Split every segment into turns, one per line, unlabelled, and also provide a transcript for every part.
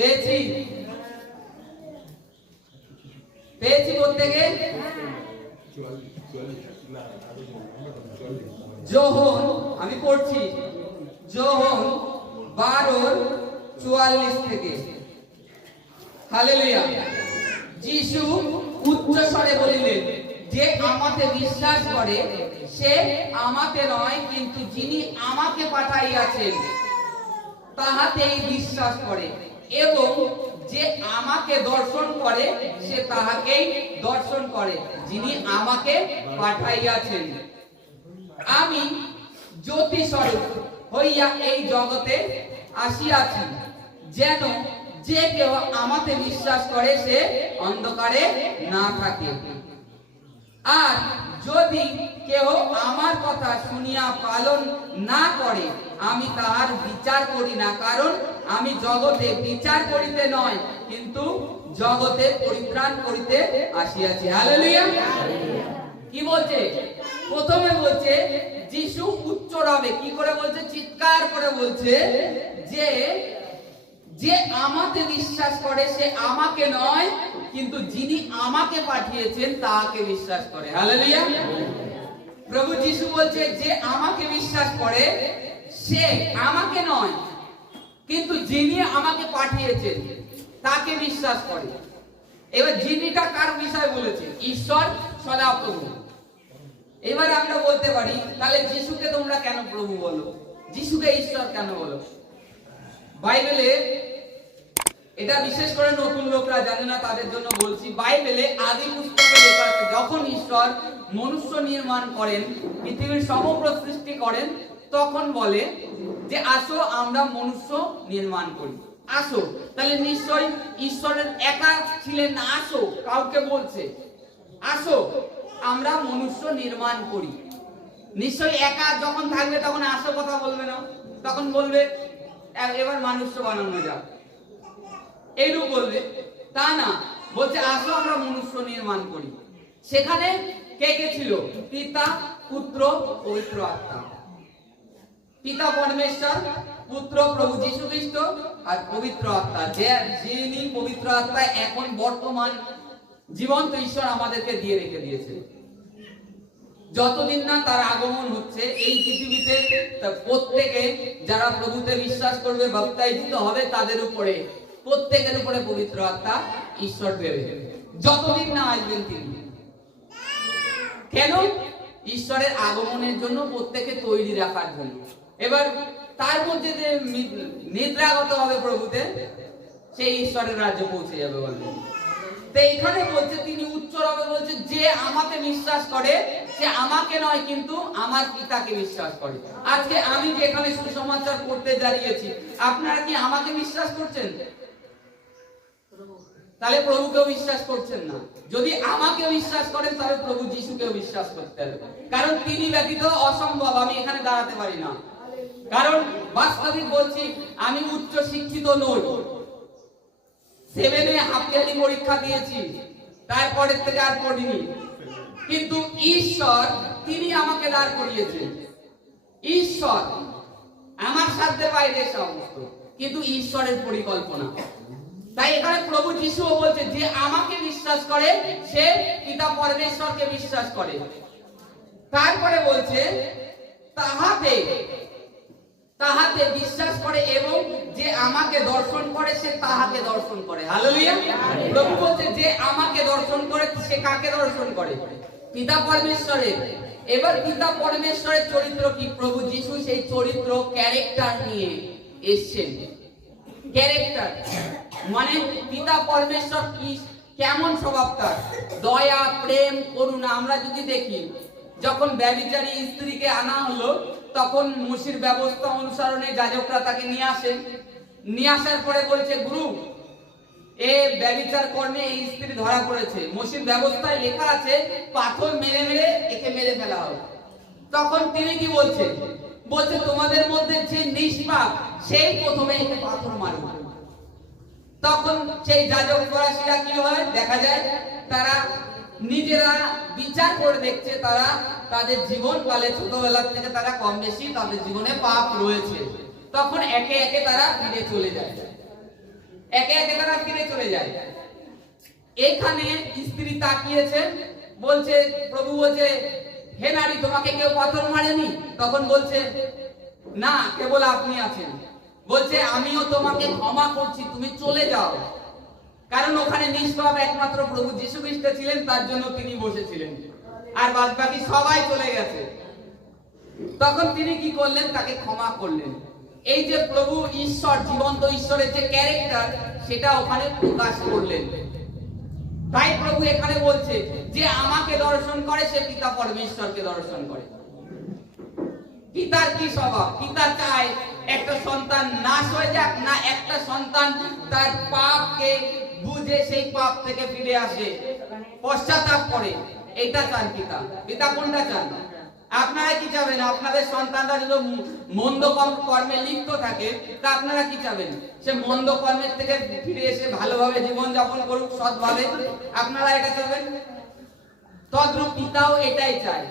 পেয়েছি। পেয়েছি প্রত্যেকে যোহন আমি পড়ছি। যোহন বারোর চুয়াল্লিশ থেকে। হালেলুয়া। যিশু উচ্চ বলিলেন, যে আমাকে বিশ্বাস করে, সে আমাকে নয়, কিন্তু যিনি আমাকে পাঠাইয়াছেন, তাহাতেই বিশ্বাস করে। এবং যে আমাকে দর্শন করে, সে তাহাকেই দর্শন করে, যিনি আমাকে পাঠাইয়াছেন। আমি জ্যোতি স্বরূপ হইয়া এই জগতে আসিয়াছি, যেন যে কেউ আমাকে বিশ্বাস করে, সে অন্ধকারে না থাকে। আর যদি কেহ আমার কথা শুনিয়া পালন না করে আমি তাহার বিচার করি না। কারণ আমি জগতে বিচার করিতে নয় কিন্তু জগতে পরিত্রাণ করিতে আসিয়াছি। হালেলুয়া কি বলছে? প্রথমে বলছে যিশু উচ্চ রবে। কি করে বলছে? চিৎকার করে বলছে যে যে আমাকে বিশ্বাস করে সে আমাকে নয় কিন্তু যিনি আমাকে পাঠিয়েছেন তাকে বিশ্বাস করে। হালেলুয়া প্রভু যিশু বলছে, যে আমাকে বিশ্বাস করে, সে আমাকে নয়, কিন্তু যিনি আমাকে পাঠিয়েছেন, তাকে বিশ্বাস করে। এবার যিনিটা কার বিষয় বলেছে? ঈশ্বর সদাপ্রভু। এবার আমরা বলতে পারি, তাহলে যিশুকে তোমরা কেন প্রভু বলো? যিশুকে ঈশ্বর কেন বলো? বাইবেলে এটা বিশেষ করে নতুন লোকরা জানে না, তাদের জন্য বলছি, বাইবেলে আদি পুস্তকে লেখা আছে, যখন ঈশ্বর মনুষ্য নির্মাণ করেন, পৃথিবীর সমগ্র সৃষ্টি করেন, তখন বলে যে, আসো, আমরা মনুষ্য নির্মাণ করি। আসো, তাহলে নিশ্চয় ঈশ্বরের একা ছিলেন না, আসো, কাউকে বলছে। আসো, আমরা মনুষ্য নির্মাণ করি। নিশ্চয়ই একা যখন থাকবে, তখন আসো কথা বলবে না। তখন বলবে এবার মানুষ বানানো যাক। এইরূপ বলবে, তা না, বলছে, আসো, আমরা মনুষ্য নির্মাণ করি। সেখানে কে কে ছিল? পিতা, পুত্র, পবিত্র আত্মা। পিতা পরমেশ্বর, পুত্র প্রভু যীশু খ্রিস্ট আর পবিত্র আত্মা। যে যিনি পবিত্র আত্মা এখন বর্তমান জীবন্ত ঈশ্বর আমাদেরকে দিয়ে রেখে দিয়েছে। যতদিন না তার আগমন হচ্ছে, এই পৃথিবীতে প্রত্যেকে যারা প্রভুতে বিশ্বাস করবে বাপ্তায়িত হবে, তাদের উপরে প্রত্যেকের উপরে পবিত্র আত্মা ঈশ্বর দেবে। যতদিন না আসবেন তিনি। কেন? ঈশ্বরের আগমনের জন্য প্রত্যেকে তৈরি রাখার জন্য। এবার তার মধ্যে যে নিদ্রাগত হবে প্রভুতে সেই ঈশ্বরের রাজ্যে পৌঁছে যাবে বলবেন তো এখানে বলছে, তিনি উচ্চ রবে বলছে, যে আমাকে বিশ্বাস করে, সে আমাকে নয়, কিন্তু আমার পিতাকে বিশ্বাস করে। আজকে আমি যে এখানে সুসমাচার করতে দাঁড়িয়েছি, আপনারা কি আমাকে বিশ্বাস করছেন? তাহলে প্রভুকেও বিশ্বাস করছেন না। যদি আমাকে বিশ্বাস করেন, তাহলে প্রভু যিশুকেও বিশ্বাস করতে হবে। কারণ তিনি ব্যতীত অসম্ভব, আমি এখানে দাঁড়াতে পারি না। কারণ বাস্তবিক বলছি, আমি উচ্চ শিক্ষিত নই। সেভেনে হাফিয়ালি পরীক্ষা দিয়েছি, তারপরের থেকে আর পড়িনি। কিন্তু ঈশ্বর, তিনি আমাকে দাঁড় করিয়েছেন। ঈশ্বর, আমার সাধ্যের বাইরে সমস্ত কিন্তু ঈশ্বরের পরিকল্পনা। তাই এখানে প্রভু যিশুও বলছে, যে আমাকে বিশ্বাস করে, সে পিতা পরমেশ্বরকে বিশ্বাস করে। তারপরে বলছে, তাহাতে তাহাতে বিশ্বাস করে এবং যে আমাকে দর্শন করে, সে তাহাকে দর্শন করে। হালেলুয়া প্রভু বলছে, যে আমাকে দর্শন করে, সে কাকে দর্শন করে? পিতা পরমেশ্বরের। এবার পিতা পরমেশ্বরের চরিত্র কি? প্রভু যিশু সেই চরিত্র ক্যারেক্টার নিয়ে এসছেন। ক্যারেক্টার মানে পিতা পরমেশ্বর কি? কেমন স্বভাব তার? দয়া, প্রেম, করুণা, আমরা যদি দেখি, যখন ব্যভিচারী স্ত্রীকে আনা হলো, তখন মুসির ব্যবস্থা অনুসরণে যাজকরা তাকে নিয়ে আসে। নিয়ে আসার পরে বলছে, গুরু, এ ব্যভিচার কর্মে এই স্ত্রী ধরা পড়েছে। মসির ব্যবস্থায় লেখা আছে, পাথর মেরে মেরে একে মেরে ফেলা হবে। তখন তিনি কি বলছেন বলছে, তোমাদের মধ্যে যে নিষ্পাপ সেই প্রথমে পাথর মারবে তখন সেই যাজক ফরাসিরা কি হয়? দেখা যায়, তারা নিজেরা বিচার করে দেখছে, তারা তাদের জীবন কালে ছোটবেলা থেকে তারা কম বেশি তাদের জীবনে পাপ রয়েছে। তখন একে একে তারা ফিরে চলে যায়। একে একে তারা ফিরে চলে যায়। এখানে স্ত্রী তাকিয়েছে, বলছে, প্রভু বলছে, হে নারী, তোমাকে কেউ পাথর মারেনি? তখন বলছে না, কেবল আপনি আছেন। বলছে, আমিও তোমাকে ক্ষমা করছি, তুমি চলে যাও। কারণ ওখানে নিষ্পাপ একমাত্র প্রভু যীশু খ্রিস্ট ছিলেন, তার জন্য তিনি বসেছিলেন। আর বাদ বাকি সবাই চলে গেছে। তখন তিনি কি করলেন? তাকে ক্ষমা করলেন। এই যে প্রভু ঈশ্বর, জীবন্ত ঈশ্বরের যে ক্যারেক্টার, সেটা ওখানে প্রকাশ করলেন। তাই প্রভু এখানে বলছে যে, আমাকে দর্শন করে, সে পিতা পরমেশ্বরকে দর্শন করে। পিতার কি স্বভাব? পিতা চায় একটা সন্তান নাশ হয়ে যাক, না একটা সন্তান তার পাপকে বুঝে সেই পাপ থেকে ফিরে আসে। পশ্চাতাপ করে। এটা চান পিতা। পিতা কোনটা চান? আপনারা কি চাবেন? আপনাদের সন্তানরা যদি মন্দ কর্ম- লিপ্ত থাকে, তা আপনারা কি চাবেন? সে মন্দ কর্মের থেকে ফিরে এসে ভালোভাবে জীবন যাপন করুক, সৎভাবে। আপনারা এটা চাবেন? তদ্রূপ পিতাও এটাই চায়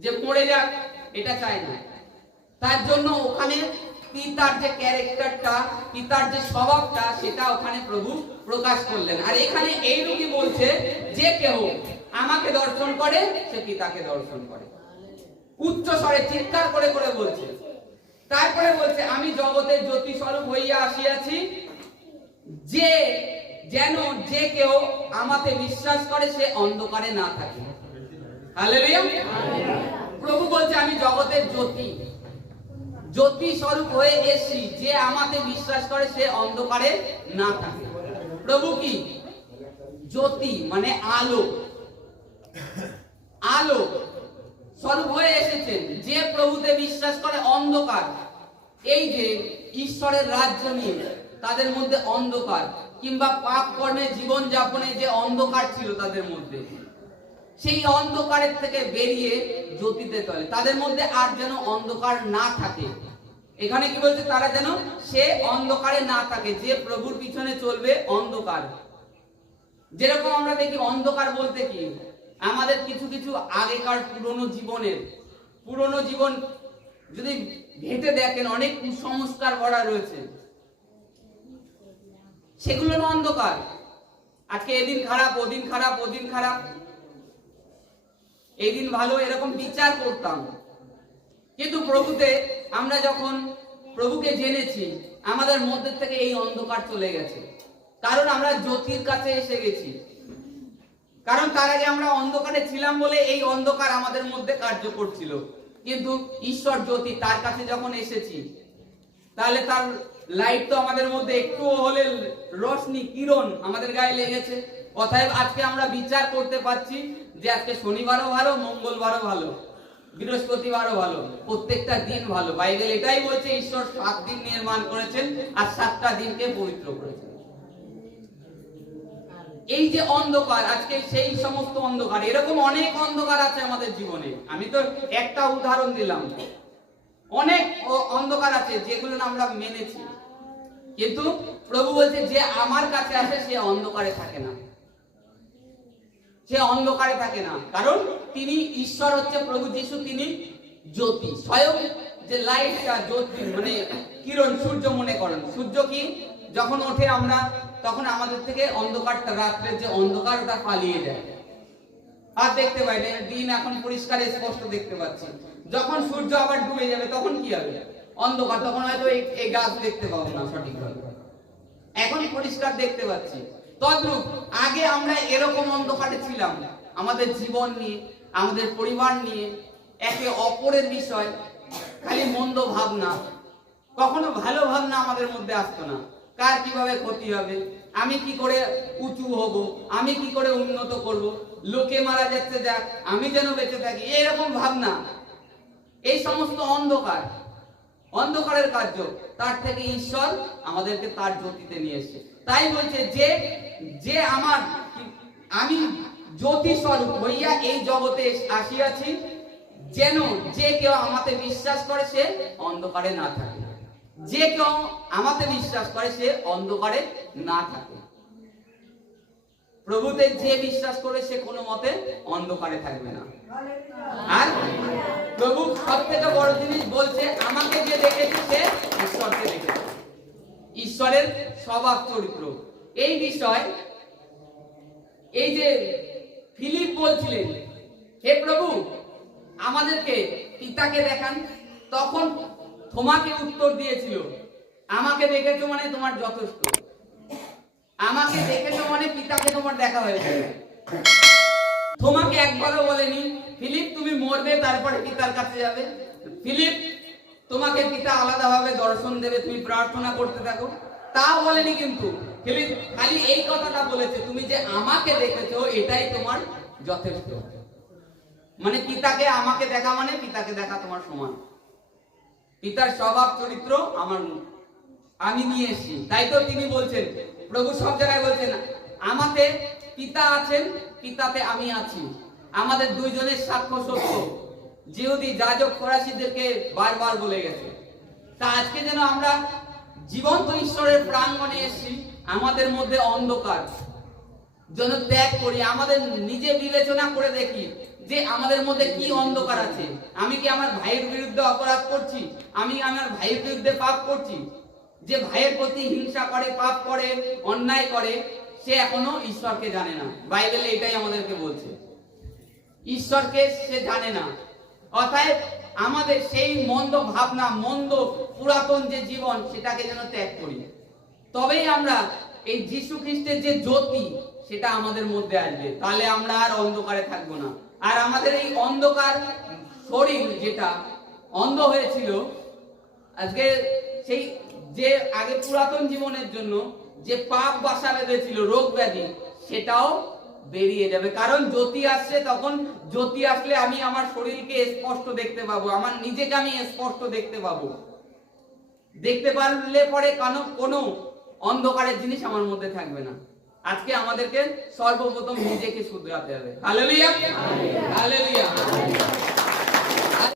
যে পড়ে যাক এটা চায় না। তার জন্য ওখানে পিতার যে ক্যারেক্টারটা, পিতার যে স্বভাবটা, সেটা ওখানে প্রভু প্রকাশ করলেন। আর এখানে এই রুগী বলছে, যে কেউ আমাকে দর্শন করে, সে পিতাকে দর্শন করে। উচ্চ স্বরে চিৎকার করে করে বলছে। তারপরে বলছে, আমি জগতের জ্যোতি স্বরূপ হইয়া আসিয়াছি, যে যেন যে কেউ আমাতে বিশ্বাস করে, সে অন্ধকারে না থাকে। হালেলুয়া। প্রভু বলছে, আমি জগতের জ্যোতি। জ্যোতি স্বরূপ হয়ে এসছি। যে আমাতে বিশ্বাস করে, সে অন্ধকারে না থাকে। প্রভু কি? জ্যোতি মানে আলো। আলো স্বরূপ হয়ে এসেছেন। যে প্রভুতে বিশ্বাস করে, অন্ধকার। এই যে ঈশ্বরের রাজ্য নিয়ে, তাদের মধ্যে অন্ধকার, কিংবা পাপ কর্মে জীবন যাপনে যে অন্ধকার ছিল তাদের মধ্যে। সেই অন্ধকারের থেকে বেরিয়ে জ্যোতিতে চলে। তাদের মধ্যে আর যেন অন্ধকার না থাকে। এখানে কি বলছে? তারা যেন সে অন্ধকারে না থাকে, যে প্রভুর পিছনে চলবে অন্ধকার। যেরকম আমরা দেখি অন্ধকার বলতে কি? আমাদের কিছু কিছু আগেকার পুরনো জীবনের। পুরনো জীবন যদি ঘেটে দেখেন, অনেক কুসংস্কার ভরা রয়েছে। সেগুলো অন্ধকার। আজকে এদিন খারাপ, ওদিন খারাপ ওদিন খারাপ। এই দিন ভালো এরকম বিচার করতাম। কিন্তু প্রভুতে আমরা যখন প্রভুকে জেনেছি, আমাদের মধ্যে থেকে এই অন্ধকার চলে গেছে। কারণ আমরা জ্যোতির কাছে এসে গেছি। কারণ তার আগে আমরা অন্ধকারে ছিলাম বলে এই অন্ধকার আমাদের মধ্যে কার্য ছিল। কিন্তু ঈশ্বর জ্যোতি তার কাছে যখন এসেছি, তাহলে তার লাইট তো আমাদের মধ্যে একটু হলে রশ্মি, কিরণ আমাদের গায়ে লেগেছে। অতএব আজকে আমরা বিচার করতে পারছি যে আজকে শনিবারও ভালো, মঙ্গলবারও ভালো, বৃহস্পতিবারও ভালো, প্রত্যেকটা দিন ভালো। বাইবেল এটাই বলছে, ঈশ্বর সাত দিন নির্মাণ করেছেন আর সাতটা দিনকে পবিত্র করেছেন। এই যে অন্ধকার, আজকে সেই সমস্ত অন্ধকার, এরকম অনেক অন্ধকার আছে আমাদের জীবনে। আমি তো একটা উদাহরণ দিলাম। অনেক অন্ধকার আছে যেগুলো আমরা মেনেছি। কিন্তু প্রভু বলছে, যে আমার কাছে আসে, সে অন্ধকারে থাকে না। সে অন্ধকারে থাকে না। কারণ তিনি ঈশ্বর হচ্ছে প্রভু যিশু তিনি জ্যোতি। স্বয়ং যে লাইটটা জ্যোতি মানে কিরণ সূর্য মনে করেন। সূর্য কি? যখন ওঠে আমরা তখন আমাদের থেকে অন্ধকারটা রাত্রের যে অন্ধকার ওটা পালিয়ে যায়। আর দেখতে পাই না, দিন এখন পরিষ্কার স্পষ্ট দেখতে পাচ্ছি। যখন সূর্য আবার ডুবে যাবে তখন কি হবে? অন্ধকার তখন হয়তো এই- গাছ দেখতে পাবো না সঠিকভাবে। এখন পরিষ্কার দেখতে পাচ্ছি। তদ্রূপ আগে আমরা এরকম অন্ধকারে ছিলাম। আমাদের জীবন নিয়ে, আমাদের পরিবার নিয়ে, একে অপরের বিষয়, খালি মন্দ ভাবনা। কখনো ভালো ভাবনা আমাদের মধ্যে আসতো না। কার কীভাবে ক্ষতি হবে? আমি কি করে উঁচু হব? আমি কি করে উন্নত করব? লোকে মারা যাচ্ছে যাক, আমি যেন বেঁচে থাকি, এরকম ভাবনা। এই সমস্ত অন্ধকার। অন্ধকারের কার্য, তার থেকে ঈশ্বর আমাদেরকে তার জ্যোতিতে নিয়ে এসেছে। তাই বলছে যে যে আমার আমি জ্যোতি স্বরূপ হইয়া এই জগতে আসিয়াছি, যেন যে কেউ আমাতে বিশ্বাস করে সে অন্ধকারে না থাকে। যে কেউ আমাতে বিশ্বাস করে সে অন্ধকারে না থাকে। প্রভুতে যে বিশ্বাস করে সে কোনো মতে অন্ধকারে থাকবে না। আর প্রভু সব বড় জিনিস বলছে, আমাকে যে দেখেছে সে ঈশ্বরকে দেখেছে। ঈশ্বরের স্বভাব চরিত্র। এই বিষয়, এই যে ফিলিপ বলছিলেন, হে প্রভু, আমাদেরকে পিতাকে দেখান। তখন তোমাকে উত্তর দিয়েছিল, আমাকে দেখেছ মানে তোমার যথেষ্ট। আমাকে দেখেছ মানে পিতাকে তোমার দেখা হয়েছে। তোমাকে একবারও বলেনি। ফিলিপ, তুমি মরবে, তারপরে পিতার কাছে যাবে? ফিলিপ, তোমাকে পিতা আলাদাভাবে দর্শন দেবে, তুমি প্রার্থনা করতে থাকো। তা বলেনি কিন্তু। ফিলিপ খালি এই কথাটা বলেছে, তুমি যে আমাকে দেখেছ, এটাই তোমার যথেষ্ট। মানে পিতাকে আমাকে দেখা মানে পিতাকে দেখা তোমার সমান। পিতার স্বভাব, চরিত্র আমার আমি নিয়ে এসেছি। তাই তো তিনি বলছেন, প্রভু সব জায়গায় বলছেন আমাতে পিতা আছেন, পিতাতে আমি আছি। আমাদের দুইজনের সাক্ষ্য সত্য। জিহুদি যাজক ফরাসিদেরকে বারবার বলে গেছে। তা আজকে যেন আমরা জীবন্ত ঈশ্বরের প্রাঙ্গণে এসেছি, আমাদের মধ্যে অন্ধকার। যেন ত্যাগ করি, আমাদের নিজে বিবেচনা করে দেখি যে আমাদের মধ্যে কি অন্ধকার আছে। আমি কি আমার ভাইয়ের বিরুদ্ধে অপরাধ করছি? আমি আমার ভাইয়ের বিরুদ্ধে পাপ করছি? যে ভাইয়ের প্রতি হিংসা করে, পাপ করে, অন্যায় করে সে এখনও ঈশ্বরকে জানে না। বাইবেলে এটাই আমাদেরকে বলছে। ঈশ্বরকে সে জানে না। অতএব আমাদের সেই মন্দ ভাবনা, মন্দ পুরাতন যে জীবন, সেটাকে যেন ত্যাগ করি। তবেই আমরা এই যীশু খ্রিস্টের যে জ্যোতি, সেটা আমাদের মধ্যে আসবে। তাহলে আমরা আর অন্ধকারে থাকব না। আর আমাদের এই অন্ধকার শরীর যেটা, অন্ধ হয়েছিল, আজকে সেই যে আগে পুরাতন জীবনের জন্য যে পাপ বাসা বেঁধেছিল রোগ ব্যাধি, সেটাও বেরিয়ে যাবে। কারণ জ্যোতি আসছে তখন, জ্যোতি আসলে আমি আমার শরীরকে স্পষ্ট দেখতে পাবো, আমার নিজেকে আমি স্পষ্ট দেখতে পাবো। দেখতে পারলে পরে কোনো কোনো অন্ধকারের জিনিস আমার মধ্যে থাকবে না। আজকে আমাদেরকে সর্বপ্রথম নিজেকে শুধরাতে হবে। হালেলুয়া